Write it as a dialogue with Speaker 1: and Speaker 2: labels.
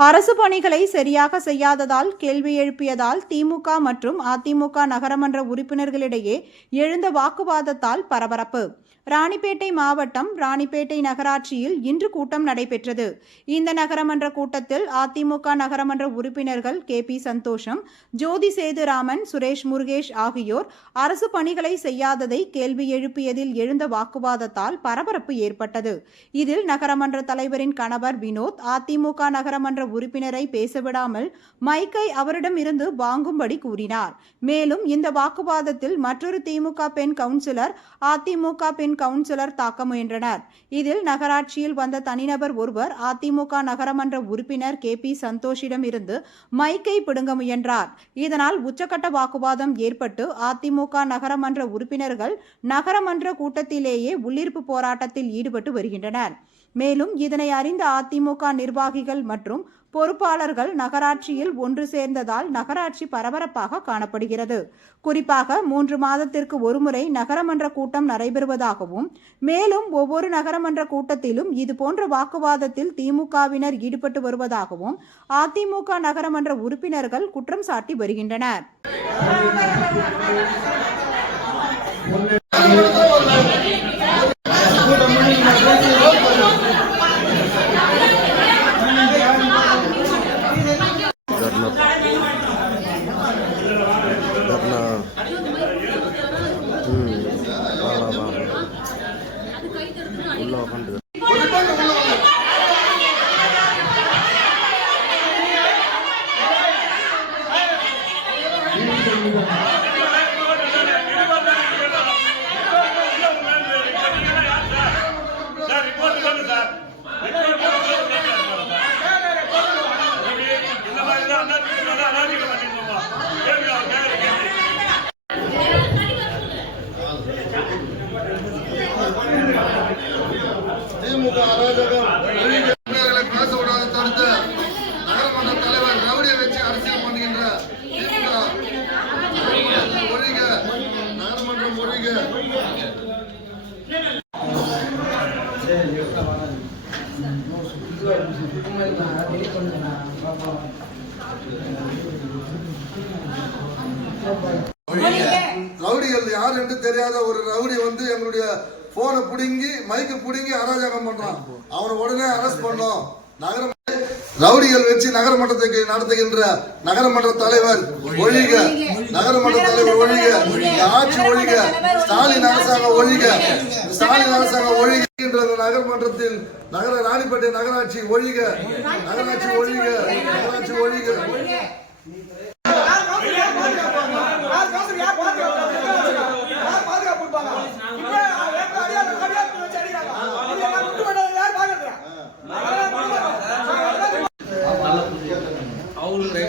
Speaker 1: அரசு பணிகளை சரியாக செய்யாததால் கேள்வி எழுப்பியதால் திமுக மற்றும் அதிமுக நகரமன்ற உறுப்பினர்களிடையே எழுந்த வாக்குவாதத்தால் பரபரப்பு. ராணிப்பேட்டை மாவட்டம் ராணிப்பேட்டை நகராட்சியில் இன்று கூட்டம் நடைபெற்றது. இந்த நகரமன்ற கூட்டத்தில் அதிமுக நகரமன்ற உறுப்பினர்கள் கே. பி. சந்தோஷம் ஜோதி சேதுராமன் சுரேஷ் முருகேஷ் ஆகியோர் அரசு பணிகளை செய்யாததை கேள்வி எழுப்பியதில் எழுந்த வாக்குவாதத்தால் பரபரப்பு ஏற்பட்டது. இதில் நகரமன்ற தலைவரின் கணவர் வினோத் அதிமுக நகரமன்ற உறுப்பினரை பேசவிடாமல் மைக்கை அவரிடம் இருந்து வாங்கும்படி கூறினார். மேலும் இந்த வாக்குவாதத்தில் மற்றொரு திமுக பெண் கவுன்சிலர் அதிமுக பெண் கவுன்சிலர் தாக்க முயன்றனர். இதில் நகராட்சியில் வந்த தனிநபர் ஒருவர் அதிமுக நகரமன்ற உறுப்பினர் கே. பி. சந்தோஷிடம் இருந்து மைக்கை பிடுங்க முயன்றார். இதனால் உச்சக்கட்ட வாக்குவாதம் ஏற்பட்டு அதிமுக நகரமன்ற உறுப்பினர்கள் நகரமன்ற கூட்டத்திலேயே உள்ளிருப்பு போராட்டத்தில் ஈடுபட்டு வருகின்றனர். மேலும் இதனை அறிந்த அதிமுக நிர்வாகிகள் மற்றும் பொறுப்பாளர்கள் நகராட்சியில் ஒன்று சேர்ந்ததால் நகராட்சி பரபரப்பாக காணப்படுகிறது. குறிப்பாக மூன்று மாதத்திற்கு ஒருமுறை நகரமன்ற கூட்டம் நடைபெறுவதாகவும் மேலும் ஒவ்வொரு நகரமன்ற கூட்டத்திலும் இதுபோன்ற வாக்குவாதத்தில் திமுகவினர் ஈடுபட்டு வருவதாகவும் அதிமுக நகரமன்ற உறுப்பினர்கள் குற்றம் சாட்டி வருகின்றனர்.
Speaker 2: திமுக அராஜகம் தமிழர்களை பேச விடாத தடுத்த நகரமன்ற தலைவர் ரவுடியை வச்சு அரசியல் பண்ணுகின்ற திமுக ஒழிக நகரமன்றம் ஒழிக ரவுடிகள் யார் என்று தெரியாத ஒரு ரவுடி வந்து எங்களுடைய போனை புடுங்கி மைக்கு புடுங்கி அராஜகம் பண்றான். அவனை உடனே அரெஸ்ட் பண்ணோம். நகரம் ரவுடிகள் வச்சு நகரமன்றத்துக்கு நடத்துகின்ற நகரமன்ற தலைவர் ஒழிக. நகரமன்ற தலைவர் ஒழிக. இந்த ஆட்சி ஒழிக. ஸ்டாலின் அரசாங்கம் ஒழிக. ஸ்டாலின் அரசாங்கம் ஒழிக நகரமன்றத்தில் நகர ராணிப்பேட்டை நகராட்சி ஒழிக. நகராட்சி ஒழிக. நகராட்சி ஒழிக.
Speaker 3: அவங்களுக்கு